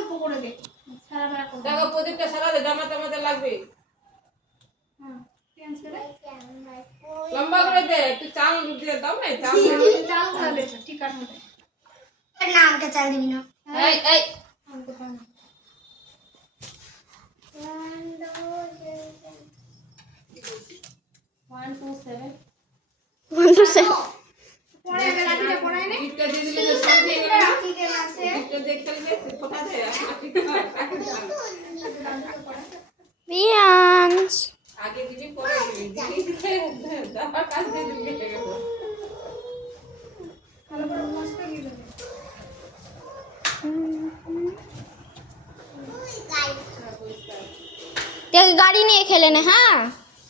অল্প করে দে সারা বেলা করে দেখো প্রদীপটা সারা দে জামাতে লাগবে হ্যাঁ পেঁয়াজ করে লম্বা করে দে একটু চাল দিয়ে দাও না চাল চাল করে দে ঠিক আছে না আমাকে চাল দিবি না। এই আমাকে দাও না 1 2 7 পড়ে আগে লাঠিটা পড়ায় নে ইটটা দিয়ে দিলে যে শান্তি হয়ে গেল ঠিক আছে ইটটা দিয়ে খেলবে ফোটা দে পিয়াঞ্চ আগে দিবি পরে দিবি দিবি দাও কাজ দিয়ে দিবি ভালো করে মস্ত দিয়ে দেবে গাড়ি নিয়ে খেলে না। হ্যাঁ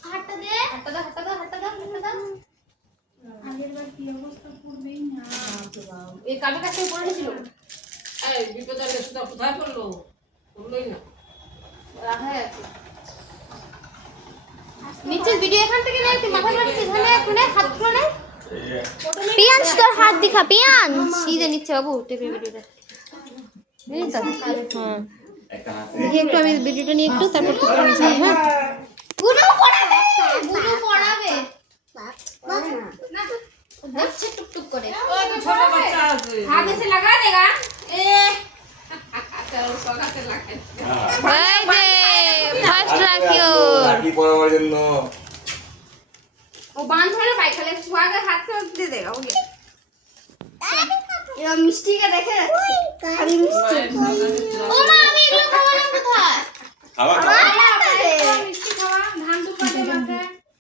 হাতটা দে আগের বার কি অবস্থা করবেই না এই কাবে কাছে পড়ে ছিল এই বিপদালে সুদা কোথায় পড়লো পড়লোই না রাখা আছে নিচে ভিডিও এখান থেকে নে তুই মাথা মারছিস হলে কোনে হাত খুলে পিয়াঞ্চ তোর হাত দিখা পিয়াঞ্চ সিধে নিচে বাবু টেপে ভিডিওটা এই তো হ্যাঁ দেখি একটু আমি ভিডিওটা নিয়ে একটু তারপর তুই করে নিবি। হ্যাঁ গুরু পড়াবে না দেখছে টুকটুক করে ওই তো ছোট বাচ্চা আছে हाथ से लगा देगा এ চলো সকাতে লাগাই এই যে ফার্স্ট রাখিও লাঠি পরাবার জন্য वो बांध थोड़े पाई खाली छुआ के हाथ से दे देगा वो এরা মিষ্টিকে দেখে যাচ্ছে খালি মিষ্টি ও মা আমি এগুলো খাওয়ালাম কোথায় খাওয়া मिष्टी खावा धान दुपा दे माथे